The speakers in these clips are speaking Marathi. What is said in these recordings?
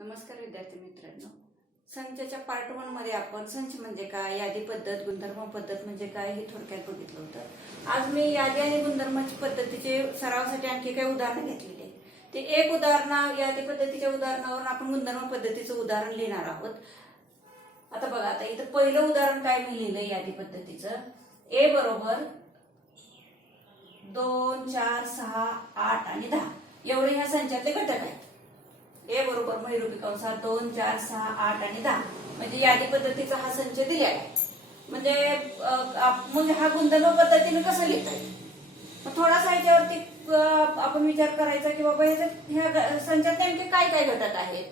नमस्कार विद्यार्थी मित्रांनो, संचाच्या पार्ट 1 मध्ये आपण संच म्हणजे काय, यादी पद्धत, गुणधर्म पद्धत म्हणजे काय हे थोडक्यात बघितलं होतं. आज मी यादी आणि गुणधर्माची पद्धतीचे सरावासाठी आणखी काही उदाहरणं घेतलेली आहेत. ते एक उदाहरण यादी पद्धतीच्या उदाहरणावरून आपण गुणधर्म पद्धतीचं उदाहरण लिहिणार आहोत. आता बघा, आता इथं पहिलं उदाहरण काय मी लिहिलंय यादी पद्धतीचं. ए बरोबर 2, 4, 6, 8 आणि 10 एवढे ह्या संचातले घटक आहेत. ए बरोबर महिरूपी कंसात 2, 4, 6, 8 आणि 10 म्हणजे यादी पद्धतीचा हा संच दिलेला आहे. म्हणजे मग हा गुणधर्म पद्धतीने कसं लिहिता येईल. मग थोडासा याच्यावरती आपण विचार करायचा की बाबा ह्या संचात नेमके काय काय घटक आहेत,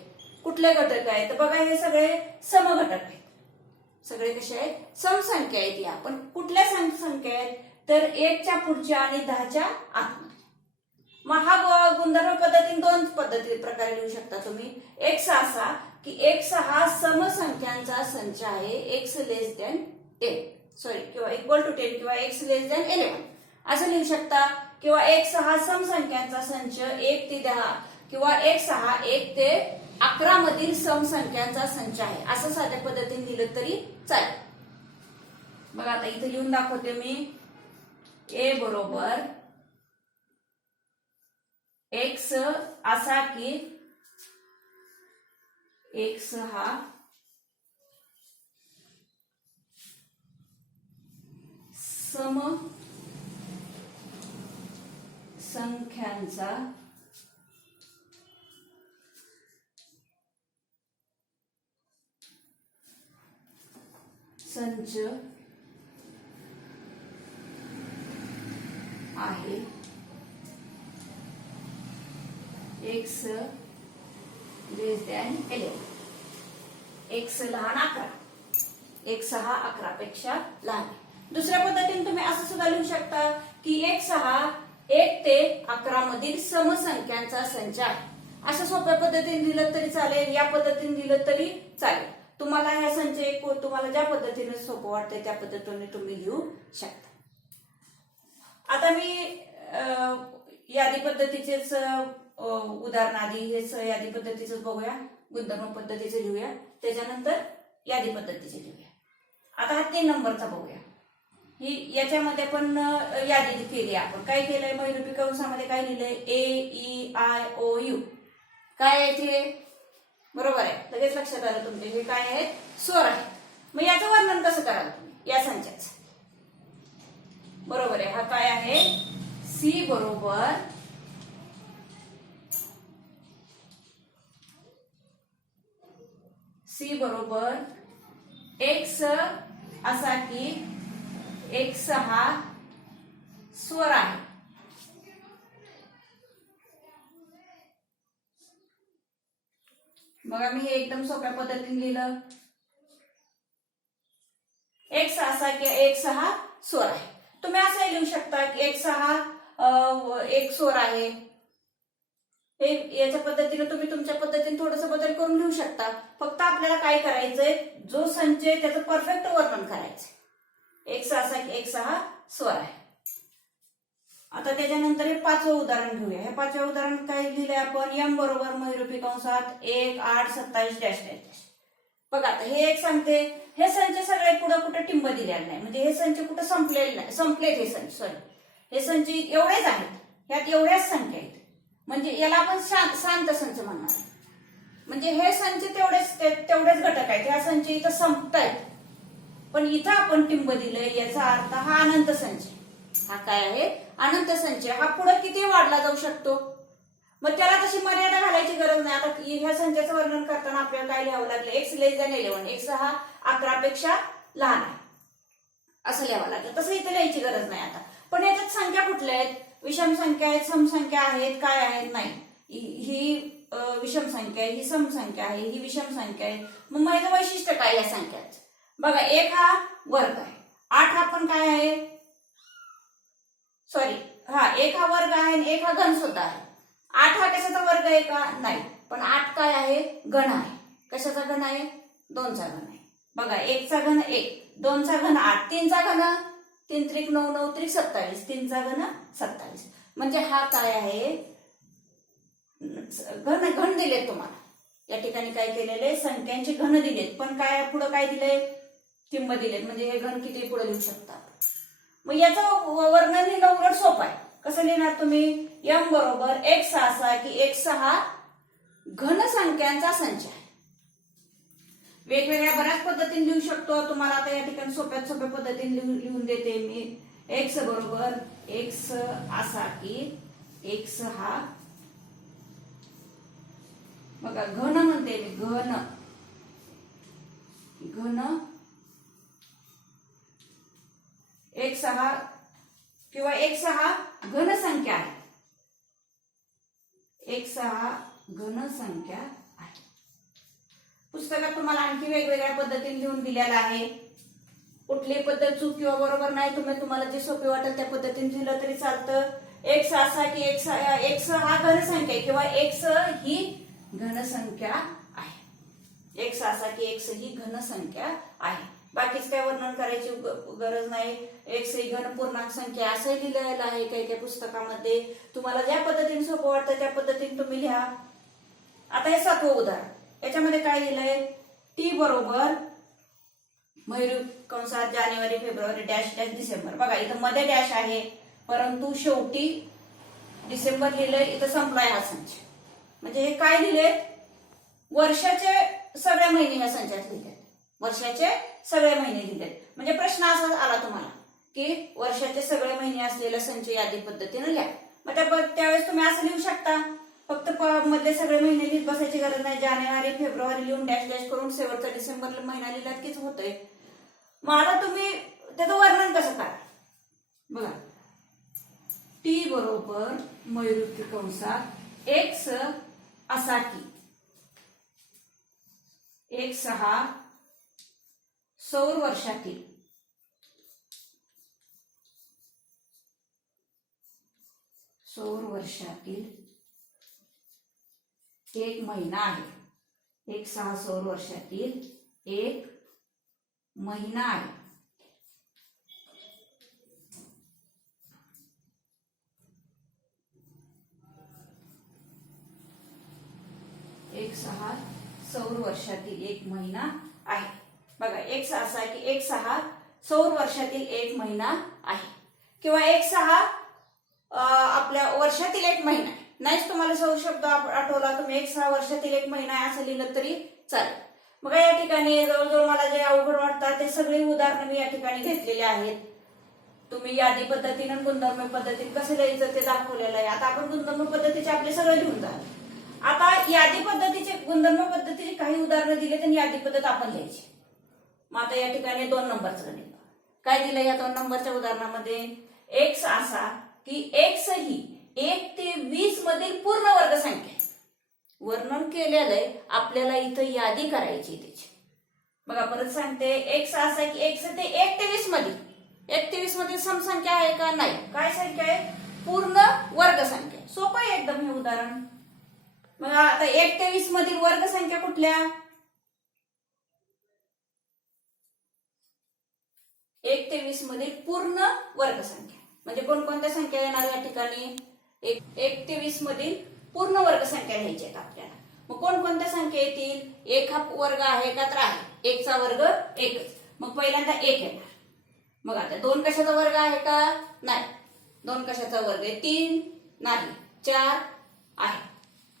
कुठले घटक आहेत. तर बघा, हे सगळे समघटक आहेत. सगळे कसे आहेत? समसंख्या आहेत. या पण कुठल्या समसंख्या आहेत तर 1 च्या पुढच्या आणि 10 च्या आतमध्ये. मग हा गुणधर्म पद्धतीने दोन प्रकारे लिहू शकता तुम्ही. एक असा की x हा समसंख्यांचा संच आहे, x लेस दॅन 10 सॉरी किंवा इक्वल टू 10 किंवा x लेस दॅन 11 असं लिहू शकता. किंवा x हा समसंख्यांचा संच 1 ते 10 किंवा x हा 1 ते 11 मधील समसंख्यांचा संच आहे असं साध्या पद्धतीने लिहिलं तरी चालेल. बघा, आता इथे लिहून दाखवते मी. a बरोबर x असा की x हा सम संख्यांचा संच आहे. x लेस दॅन 11 x लहान 11 x हा 11 पेक्षा लहान. दुसऱ्या पद्धतीने तुम्ही असं सुद्धा लिहू शकता की x हा 1 ते 11 मधील समसंख्यांचा संच आहे. असं सोप्या पद्धतीने लिहिलं तरी चालेल, या पद्धतीने लिहिलं तरी चालेल. तुम्हाला ह्या संच तुम्हाला ज्या पद्धतीने सोपं वाटतंय त्या पद्धतीने तुम्ही लिहू शकता. आता मी यादी पद्धतीचेच उदाहरण आधी हे यादी पद्धतीचं बघूया, गुणधर्म पद्धतीचं लिहूया, त्याच्यानंतर यादी पद्धतीचे लिहूया. आता हा 3 नंबरचा बघूया. ही याच्यामध्ये पण यादी केली आपण. काय केलंय? महिरूपी कंसामध्ये काय लिहिलंय? AEIOU काय आहे ते? बरोबर आहे, लगेच लक्षात आलं तुमचे. हे काय आहेत? स्वर आहेत. मग याचं वर्णन कसं कराल तुम्ही या संचाचं? बरोबर आहे, हा काय आहे? C बरोबर x असा की x हा स्वर आहे. बघा, मी हे एकदम सोप्या पद्धतीने लिहिलं. x असा की x हा स्वर आहे. तुम्ही असं लिहू शकता की x हा एक स्वर आहे. हे याच्या पद्धतीने तुम्ही तुमच्या पद्धतीने थोडस बदल करून लिहू शकता. फक्त आपल्याला काय करायचंय, जो संच आहे त्याचं परफेक्ट वर्णन करायचंय. x असा की x हा स्वर आहे. आता त्याच्यानंतर हे 5वं उदाहरण घेऊया. हे 5व्या उदाहरण काय लिहिलंय आपण? m बरोबर महिरूपी कंसात 1, 8, 27 डॅश डॅश. बघा, आता हे एक सांगते, हे संच सगळे पुढे कुठे टिंब दिलेला नाही, म्हणजे हे संच कुठे संपलेले नाही, संपलेत हे संच. सॉरी, हे संच एवढेच आहेत, यात एवढ्याच संख्या आहेत. म्हणजे याला आपण शांत संच म्हणणार. म्हणजे हे संच तेवढेच घटक आहेत. ह्या संच इथं संपतायत, पण इथं आपण टिंब दिलंय, याचा अर्थ हा अनंत संच. हा काय आहे? अनंत संच. हा पुढे किती वाढला जाऊ शकतो. मग त्याला तशी मर्यादा घालायची गरज नाही. आता ह्या संचाचं वर्णन करताना आपल्याला काय लिहावं लागलं? x लेस दॅन 11 x हा 11 पेक्षा लहान आहे असं लिहावं लागलं. तसं इथे लिहायची गरज नाही आता. पण याच्यात संख्या कुठल्या आहेत? विषम संख्या आहेत, समसंख्या आहेत, काय आहेत? नाही, ही विषम संख्या आहे, ही समसंख्या आहे, ही विषम संख्या आहे. मग माझं वैशिष्ट्य काय या संख्याचं? बघा, 1 हा वर्ग आहे, 8 हा पण काय आहे? सॉरी, 1 हा वर्ग आहे आणि 1 हा घन सुद्धा आहे. 8 हा कशाचा वर्ग आहे का? नाही, पण 8 काय आहे? घन आहे. कशाचा घन आहे? 2 चा घन आहे. बघा, 1 चा घन 1, 2 चा घन 8, 3 चा घन 3 त्रिक 9, 9 त्रिक 27, 3 चा घन 27. म्हणजे हा काय आहे? घन दिले तुम्हाला. या ठिकाणी काय केलेलं आहे, संख्यांची घन दिलेत, पण काय पुढे काय दिलंय, किंमत दिलेत. म्हणजे हे घन किती पुढे लिहू शकता. मग याचं वर्णन लिहिणं उलट सोपं आहे. कसं लिहिणार तुम्ही, m बरोबर x असा की x हा घन संख्यांचा संच आहे. वेगवेगळ्या बऱ्याच पद्धतीने लिहू शकतो. तुम्हाला आता या ठिकाणी सोप्यात सोप्या पद्धतीने लिहून देते मी. x बरोबर x असा की x हा, बघा घन म्हणते मी, घन x हा किंवा x हा घन संख्या आहे. x हा घन संख्या आहे. पुस्तकात तुम्हाला आणखी वेगवेगळ्या पद्धतीने लिहून दिलेला आहे. कुठली पद्धत चूक किंवा बरोबर नाही, तुम्हाला जे सोपे वाटेल त्या पद्धतीने लिहिलं तरी चालतं. x असा की x हा घन संख्या आहे किंवा x ही घन संख्या आहे. x असा की x ही घन संख्या आहे. बाकीच काय वर्णन करायची गरज नाही. x ही घन पूर्णांक संख्या असं लिहिलेलं आहे काही काही पुस्तकामध्ये. तुम्हाला ज्या पद्धतीने सोपं वाटतं त्या पद्धतीने तुम्ही लिहा. आता हे 7वं उदाहरण, याच्यामध्ये काय दिलंय, t बरोबर महिरूप कंसात जानेवारी फेब्रुवारी डॅश डॅश डिसेंबर. बघा इथं मध्ये डॅश आहे, परंतु शेवटी डिसेंबर लिहिलंय, इथं संपलाय हा संच. म्हणजे हे काय लिहिले, वर्षाचे सगळे महिने या संचात लिहिले, वर्षाचे सगळे महिने लिहिले. म्हणजे प्रश्न असा आला तुम्हाला की वर्षाचे सगळे महिने असलेला संच यादी पद्धतीने लिहा. मग त्यावेळेस तुम्ही असं लिहू शकता, फक्त मधले सगळे महिने लिहित बसायची गरज नाही. जानेवारी फेब्रुवारी लिहून डॅश डॅश करून शेवटचा डिसेंबर महिना लिहिला कीच होतोय. मग आता तुम्ही त्याचं वर्णन कसं करा, बघा टी बरोबर महिरूपी कंसात एक्स असा की एक्स हा सौर वर्षातील एक महिना आहे. एक्स हा सौर वर्षातील एक महिना आहे. एक्स हा सौर वर्षातील एक महिना आहे. बघा एक्स असा की एक्स हा सौर वर्षातील एक महिना आहे किंवा एक्स हा आपल्या वर्षातील एक महिना आहे. नाहीच तुम्हाला सौर शब्द आठवला, तुम्ही एक्स हा वर्षातील एक महिना आहे असं लिहिलं तरी चालेल. मग या ठिकाणी जवळजवळ मला जे अवघड वाटतात ते सगळे उदाहरणं मी या ठिकाणी घेतलेले आहेत. तुम्ही यादी पद्धतीने गुणधर्म पद्धतीने कसं लिहायचं ते दाखवलेलं आहे. आता आपण गुणधर्म पद्धतीचे आपले सगळे लिहून झाले. आता यादी पद्धतीचे गुणधर्म पद्धतीची काही उदाहरणं दिले तर यादी पद्धत आपण लिहायची. मग आता या ठिकाणी 2 नंबरचं गणित काय दिलं या 2 नंबरच्या उदाहरणामध्ये, एक्स असा की एक्स ही 1 ते 20 मधील पूर्ण वर्ग संख्या वर्णन केलेलं आहे. आपल्याला इथं यादी करायची त्याची. बघा परत सांगते, एक्स असा की एक्स ते 1 ते 20 मध्ये, 1 ते 20 मध्ये समसंख्या आहे का नाही, काय संख्या आहे, पूर्ण वर्ग संख्या. सोपं आहे एकदम हे उदाहरण. मग आता 1 ते 20 मधील वर्ग संख्या कुठल्या, 1 ते 20 मधील पूर्ण वर्ग संख्या म्हणजे कोणकोणत्या संख्या येणार या ठिकाणी, 1 ते 20 मधील पूर्ण वर्ग संख्या घ्यायची आहेत आपल्याला. मग कोणकोणत्या संख्या येतील, 1 हा वर्ग आहे का, तर आहे. 1 चा वर्ग 1च, मग पहिल्यांदा 1 येणार. मग आता 2 कशाचा वर्ग आहे का, नाही. 2 कशाचा वर्ग आहे, 3 नाही. 4 आहे.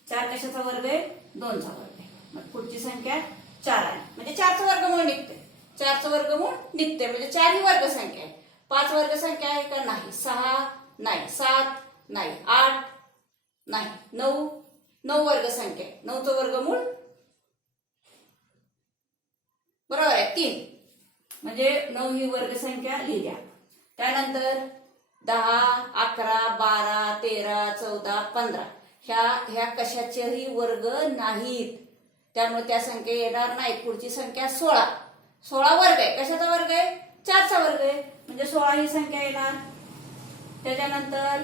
4 कशाचा वर्ग आहे, 2 चा वर्ग आहे. मग पुढची संख्या 4 आहे, म्हणजे 4 चा वर्गमूळ निघते. 4 चा वर्गमूळ निघते म्हणजे 4 ही वर्ग संख्या आहे. 5 वर्ग संख्या आहे का, नाही. 6 नाही. 7 नाही. 8 नाही. 9 वर्ग संख्या आहे. 9 चं वर्गमूळ बरोबर आहे 3, म्हणजे 9 ही वर्ग संख्या लिहिल्या. त्यानंतर 10 11 12 13 14 15 ह्या कशाचेही वर्ग नाहीत, त्यामुळे त्या संख्या येणार नाहीत. पुढची संख्या 16 वर्ग आहे. कशाचा वर्ग आहे, 4 चा वर्ग आहे, म्हणजे 16 ही संख्या येणार. त्याच्यानंतर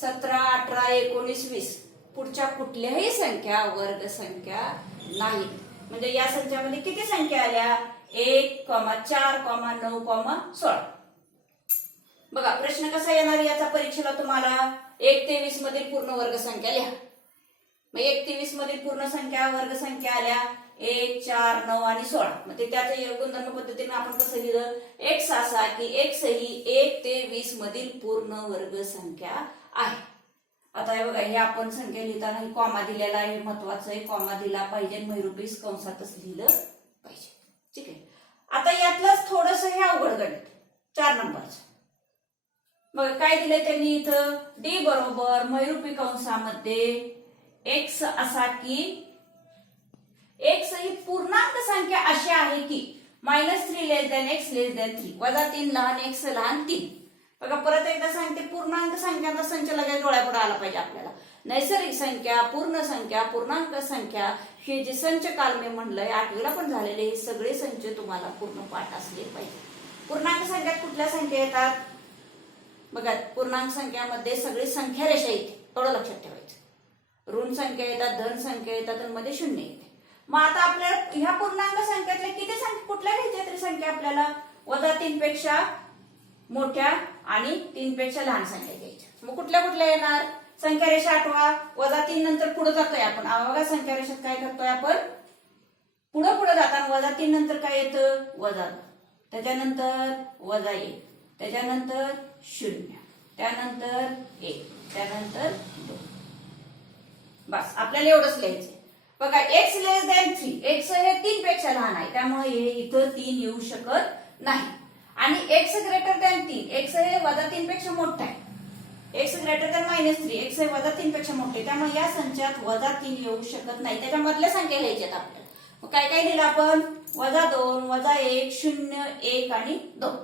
17 18 19 20 पुढच्या कुठल्याही संख्या वर्ग संख्या नाहीत. म्हणजे या संख्यामध्ये किती संख्या आल्या, 1 4 9 16. बघा प्रश्न कसा येणार याचा परीक्षेला तुम्हाला, 1 ते 20 मधील पूर्ण वर्ग संख्या लिहा. मग 1 ते 20 मधील पूर्ण संख्या वर्ग संख्या आल्या 1, 4, 9 आणि 16. मग ते त्याच्या गुणधर्म पद्धतीने आपण कसं लिहिलं, x असा की x ही 1 ते 20 मधील पूर्ण वर्ग संख्या आहे. आता हे बघा, हे आपण संख्या लिहिताना ही कॉमा दिलेला आहे, महत्वाचं आहे, कॉमा दिला पाहिजे, महिरूपी कंसातच लिहिलं पाहिजे. ठीक आहे. आता यातलंच थोडस हे अवघड गणित 4 नंबरचं. बघा काय दिलंय त्यांनी इथं, डी बरोबर महिरूपी कंसामध्ये x असा की x ही पूर्णांक संख्या अशी आहे की -3 लेस दॅन x लेस दॅन 3, -3 लहान x लहान 3. बघा परत एकदा सांगते, पूर्णांक संख्यांचा संच लगेच डोळ्यापुढे आला पाहिजे आपल्याला. नैसर्गिक संख्या, पूर्ण संख्या, पूर्णांक संख्या, हे जे संच काल मी म्हणलंय 8वीला पण झालेले, हे सगळे संच तुम्हाला पूर्ण पाठ असले पाहिजे. पूर्णांक संख्यात कुठल्या संख्या येतात बघा, पूर्णांक संख्यामध्ये सगळी संख्या रेषा येते, थोडं लक्षात ठेवायचं. ऋण संख्या येतात, धन संख्या येतात आणि मध्ये शून्य येते. मग आता आपल्याला ह्या पूर्णांक संख्यातल्या किती संख्या कुठल्या घ्यायच्या तरी संख्या आपल्याला, -3 पेक्षा मोठ्या आणि 3 पेक्षा लहान संख्या घ्यायच्या. मग कुठल्या कुठल्या येणार, संख्या रेषा आठवा, -3 नंतर पुढे जातोय आपण. बघा संख्या रेषेत काय करतोय आपण, पुढे जाताना -3 नंतर काय येतं, -2, त्याच्यानंतर -1, त्याच्यानंतर 0, त्यानंतर 1, त्यानंतर 2. बस आपल्याला एवढंच लिहायचं. बघा x लेस दॅन 3, x हे 3 पेक्षा लहान आहे, त्यामुळे हे इथं 3 येऊ शकत नाही. आणि x ग्रेटर दॅन 3, x हे -3 पेक्षा मोठा आहे, x ग्रेटर दॅन -3, x हे -3 पेक्षा मोठे, त्यामुळे या संचात -3 येऊ शकत नाही. त्याच्या मधल्या संख्या लिहायच्यात आपल्याला. मग काय काय लिहिलं आपण, -2, -1, 0, 1 आणि 2.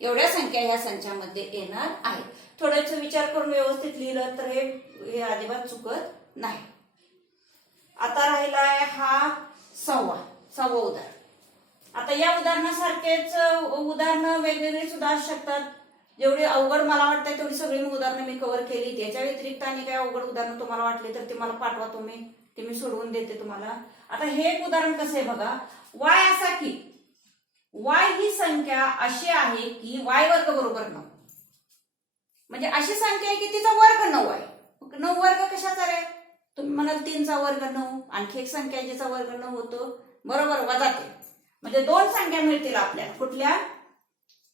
एवढ्या संख्या ह्या संचामध्ये येणार आहेत. थोडासा विचार करून व्यवस्थित लिहिलं तर हे अजिबात चुकत नाही. आता राहिलाय हा सहावा उदाहरण. आता या उदाहरणासारखेच उदाहरणं वेगवेगळी सुद्धा असू शकतात. जेवढी अवघड मला वाटतं तेवढी सगळी उदाहरणं मी कव्हर केली. त्याच्या व्यतिरिक्त आणि काही अवघड उदाहरणं तुम्हाला वाटली तर ते मला पाठवा तुम्ही, ते मी सोडवून देते तुम्हाला. आता हे एक उदाहरण कसं आहे बघा, y असा की y ही संख्या अशी आहे की y वर्ग बरोबर 9. म्हणजे अशी संख्या आहे की तिचा वर्ग 9 आहे. 9 वर्ग कशाचा रे, तुम्ही म्हणाल 3 चा वर्ग 9, आणखी एक संख्या जिचा वर्ग 9 होतो, बरोबर, -3. म्हणजे 2 संख्या मिळतील आपल्याला, कुठल्या,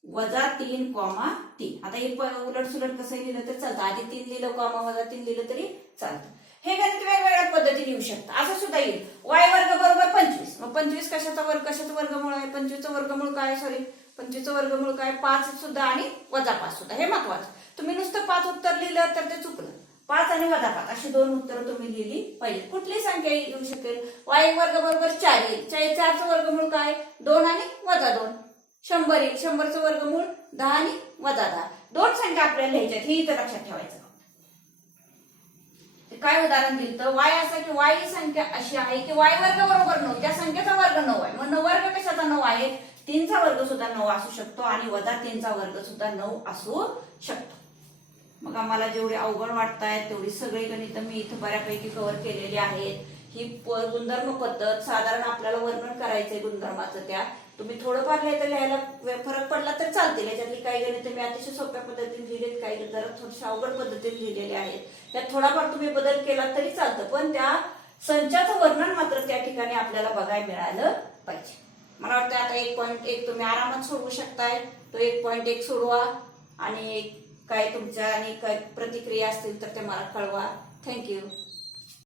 -3, आता हे उलट सुलट कसं लिहिलं तर चालतं, आधी 3 लिहिलं -3 लिहिलं तरी चालतं. हे गणित वेगवेगळ्या पद्धतीने येऊ शकतं. असं सुद्धा येईल, y वर्ग बरोबर 25. मग 25 कशाचा वर्गमूळ आहे, 25चं वर्गमूळ काय, 25चं वर्गमूळ काय, 5 सुद्धा आणि -5 सुद्धा. हे महत्वाचं, तुम्ही नुसतं 5 उत्तर लिहिलं तर ते चुकलं. 5 आणि -5 अशी 2 उत्तरं तुम्ही लिहिली पाहिजे. कुठली संख्या येऊ शकेल, y वर्ग बरोबर 4 येईल, 4चं वर्गमूळ काय, 2 आणि -2. 100 येईल, 100चं वर्गमूळ 10 आणि -10. 2 संख्या आपल्याला लिहायच्या, हे इथं लक्षात ठेवायचं. काय उदाहरण दिलं तर, y असा की y ही संख्या अशी आहे की y वर्ग बरोबर 9, त्या संख्येचा वर्ग 9 आहे. मग 9 वर्ग कशाचा 9 आहे, 3 चा वर्ग सुद्धा 9 असू शकतो आणि -3 चा वर्ग सुद्धा 9 असू शकतो. मग आम्हाला जेवढे अवघड वाटतायत तेवढी सगळी गणित मी इथं बऱ्यापैकी कव्हर केलेली आहेत. ही गुणधर्म पद्धत, साधारण आपल्याला वर्णन करायचंय गुणधर्माचं, त्या तुम्ही थोडंफार लिहायला फरक पडला तर चालतील. याच्यातली काही गणित मी अतिशय सोप्या पद्धतीने लिहिलेत, काही जरा थोड्याशा अवघड पद्धतीने लिहिलेले आहेत. त्यात थोडाफार तुम्ही बदल केला तरी चालतं, पण त्या संचाचं वर्णन मात्र त्या ठिकाणी आपल्याला बघायला मिळालं पाहिजे. मला वाटतं आता 1.1 तुम्ही आरामात सोडवू शकताय. तो 1.1 सोडवा आणि काय तुमच्या आणि काय प्रतिक्रिया असतील तर ते मला कळवा. थँक्यू.